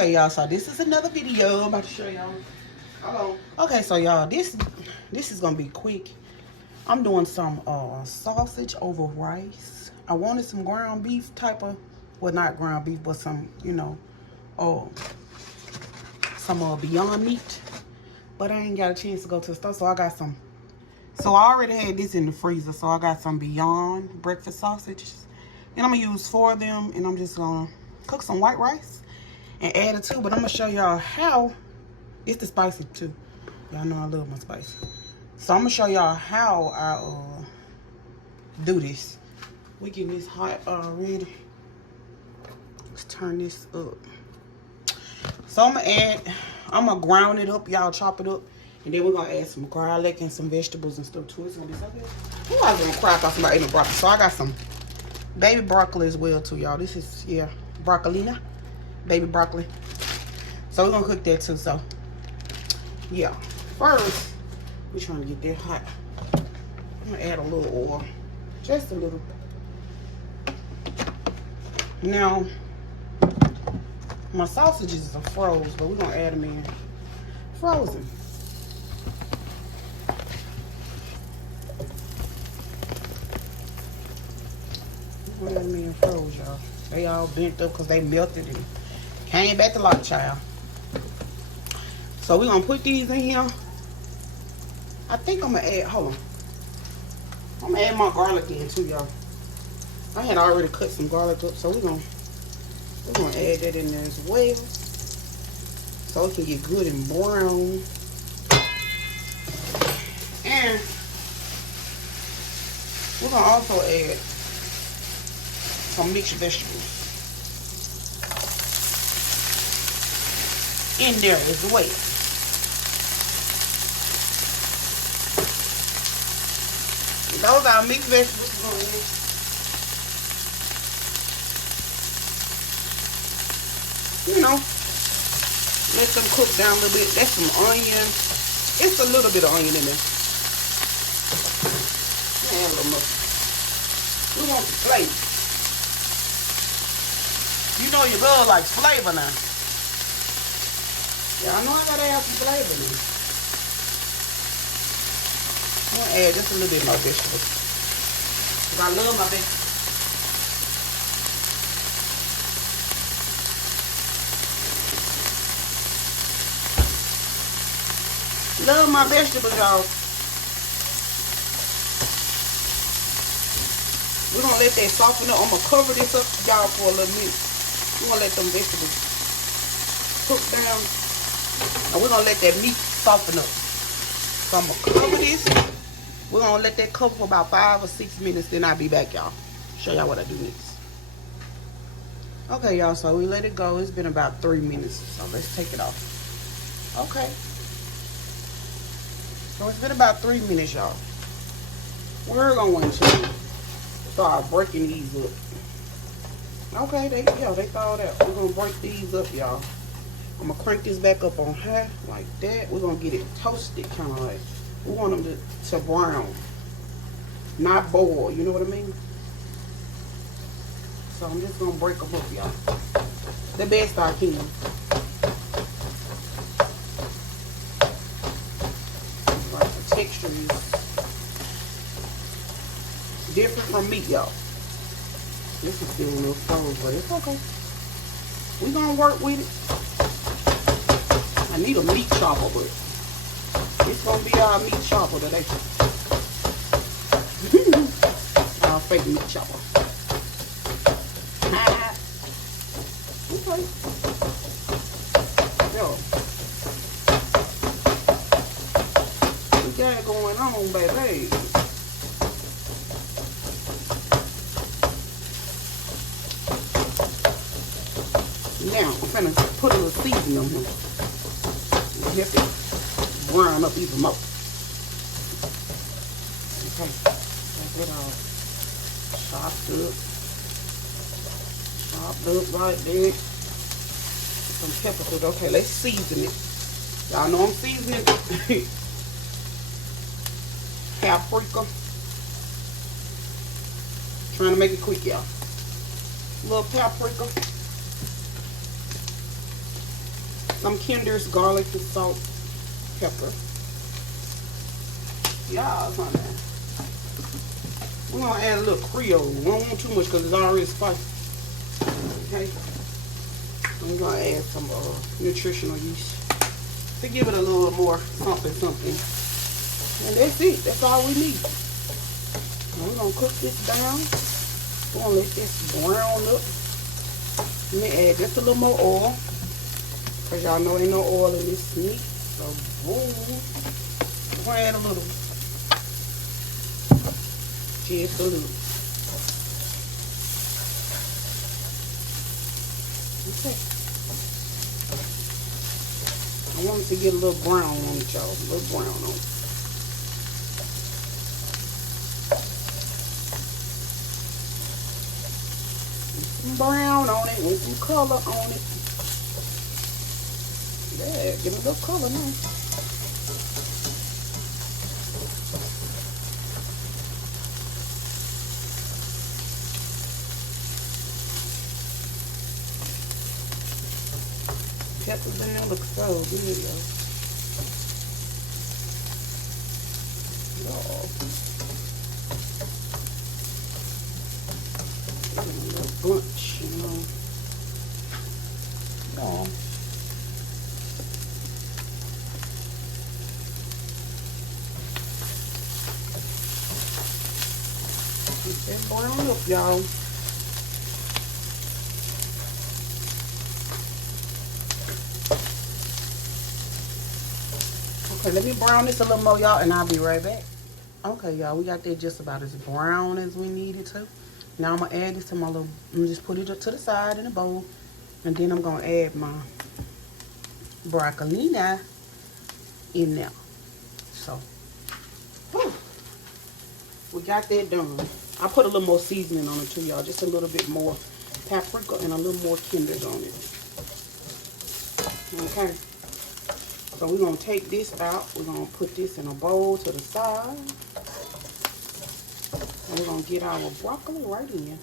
Okay, y'all, so this is another video I'm about to show y'all. Hold on. Okay, so y'all, this is gonna be quick. I'm doing some sausage over rice. I wanted some ground beef type of, well, not ground beef, but some, you know, some Beyond Meat. But I ain't got a chance to go to the store, so I got some. So I already had this in the freezer, so I got some Beyond breakfast sausages. And I'm gonna use 4 of them, and I'm just gonna cook some white rice and add it to. But I'm gonna show y'all how. It's the spicy too. Y'all know I love my spicy. So I'm gonna show y'all how I do this. We getting this hot already. Let's turn this up. So I'm gonna ground it up, y'all chop it up, and then we're gonna add some garlic and some vegetables and stuff to it. It's gonna be so good. Oh, I was gonna cry if somebody ate no broccoli. So I got some baby broccoli as well too, y'all. This is, yeah, broccolina, baby broccoli. So we're gonna cook that too. So yeah, first we're trying to get that hot. I'm gonna add a little oil, just a little. Now my sausages are frozen, but we're gonna add them in frozen. We're gonna add them in frozen, y'all. They all bent up because they melted and came back to life, child. So we're gonna put these in here. I think I'm gonna add, hold on. I'm gonna add my garlic in too, y'all. I had already cut some garlic up, so we're gonna add that in there as well, so it can get good and brown. And we're gonna also add some mixed vegetables in there as well. Those are mixed vegetables. You know, let them cook down a little bit. That's some onion. It's a little bit of onion in there. And a little more. We want the flavor. You know your girl likes flavor now. Yeah, I know I gotta add some flavor now. I'm gonna add just a little bit more vegetables. Because I love my vegetables. Love my vegetables, y'all. We're gonna let that soften up. I'm gonna cover this up, y'all, for a little minute. We're gonna let them vegetables cook down. And we're gonna let that meat soften up. So I'm gonna cover this. We're gonna let that cover for about 5 or 6 minutes. Then I'll be back, y'all. Show y'all what I do next. Okay, y'all, so we let it go. It's been about 3 minutes. So let's take it off. Okay. So it's been about 3 minutes, y'all. We're going to start breaking these up. Okay, they thawed out. We're gonna break these up, y'all. I'm gonna crank this back up on high like that. We're gonna get it toasted, kind of like. We want them to brown, not boil. You know what I mean? So I'm just gonna break them up, y'all. The best I can. Texture is different from meat, y'all. This is still a little frozen, but it's okay. We're gonna work with it. I need a meat chopper, but it's gonna be our meat chopper today. Our fake meat chopper. Okay. Yo. We got it going on, baby. Now, I'm finna put a little seasoning on here. Help it brown up even more. Okay, that's it all chopped up. Chopped up right there. Some pepper to it. Okay, let's season it. Y'all know I'm seasoning paprika. Trying to make it quick, y'all. Little paprika. some Kinder's garlic and salt, pepper. Y'all, on there. We're gonna add a little Creole. We don't want too much because it's already spicy. Okay. I'm gonna add some nutritional yeast to give it a little more something. And that's it. That's all we need. And we're gonna cook this down. We're gonna let this brown up. Let me add just a little more oil. Because y'all know ain't no oil in this meat. So boom. We're gonna add a little. Just a little. Okay. I want it to get a little brown on it, y'all. A little brown on it. Some brown on it with some color on it. Yeah, give it a little color now. Peppers in there look so good, y'all. A little bunch, you know. Yeah. Keep that brown up, y'all. Okay, let me brown this a little more, y'all, and I'll be right back. Okay, y'all, we got that just about as brown as we needed to. Now I'm gonna add this to my little, I'm gonna just put it up to the side in a bowl. And then I'm gonna add my broccolina in there. So, whew, we got that done. I put a little more seasoning on it too, y'all. Just a little bit more paprika and a little more Kinder's on it. Okay. So we're gonna take this out. We're gonna put this in a bowl to the side. And we're gonna get our broccoli right in.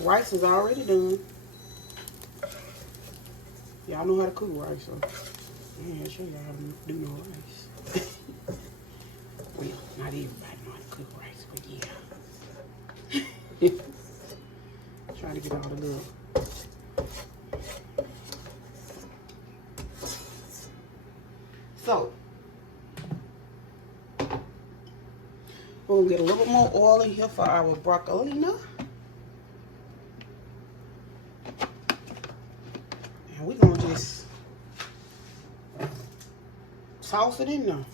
Rice is already done. Y'all know how to cook rice, so I ain't show y'all how to do no rice. Well, not everybody know how to cook rice, but yeah. Trying to get all the little. So, we're gonna get a little bit more oil in here for our broccolina. And we're gonna just toss it in there.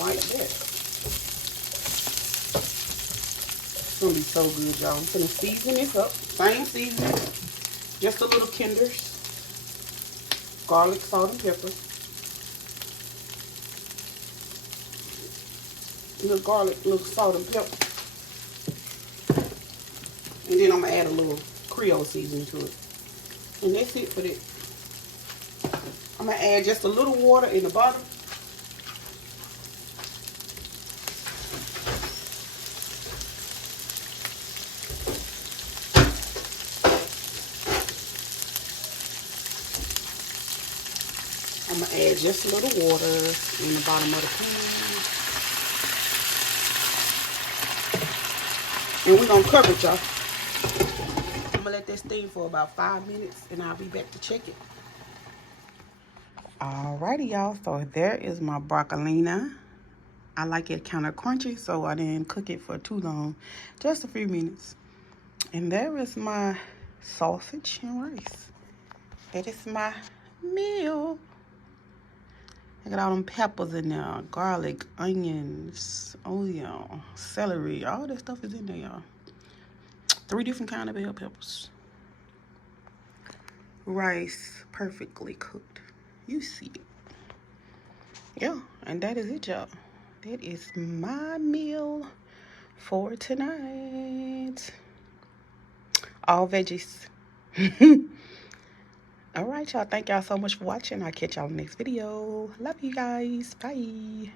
Like that. It's gonna be so good, y'all. I'm gonna season this up. Same seasoning. Just a little Kinder's. Garlic, salt, and pepper. A little garlic, a little salt and pepper. And then I'm gonna add a little Creole seasoning to it. And that's it for that. I'm gonna add just a little water in the bottom. I'm gonna add just a little water in the bottom of the pan. And we're gonna cover it, y'all. I'm gonna let this steam for about 5 minutes and I'll be back to check it. Alrighty, y'all, so there is my broccolina. I like it kind of crunchy, so I didn't cook it for too long, just a few minutes. And there is my sausage and rice. That is my meal. I got all them peppers in there, garlic, onions, oh yeah, celery, all that stuff is in there, y'all. 3 different kind of bell peppers. Rice, perfectly cooked. You see it. Yeah, and that is it, y'all. That is my meal for tonight. All veggies. All right, y'all. Thank y'all so much for watching. I'll catch y'all in the next video. Love you guys. Bye.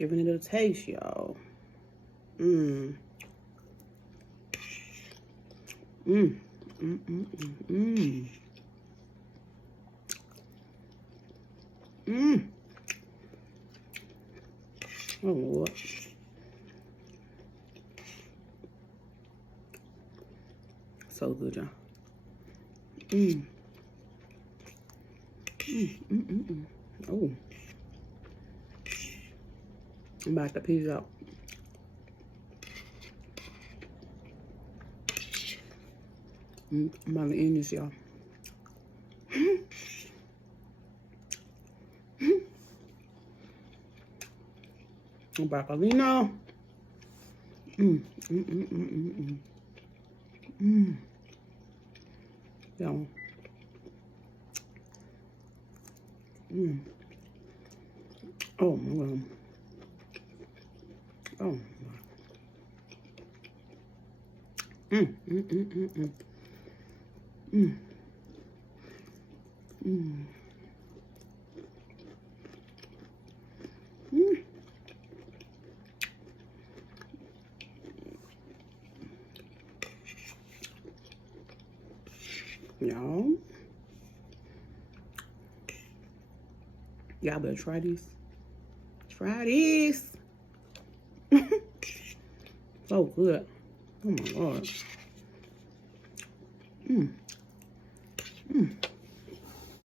Giving it a taste, y'all. Mmm. Mmm. Mmm. Mmm. Mmm. Mmm. Oh, Lord. So good, y'all. Mmm. Mmm. Mmm. Mmm. Oh. I'm about to piece out. I'm about to end this, y'all. Bacalino. Mmm. Mmm. Mmm. Mmm. Mmm. Mmm. Y'all. Mmm. Oh my God. Oh my. Mmm. Mmm. Mmm. Mmm. Mmm. Mmm. Mmm. Y'all better try this. Try this. So good. Oh my God. Mmm. Mmm.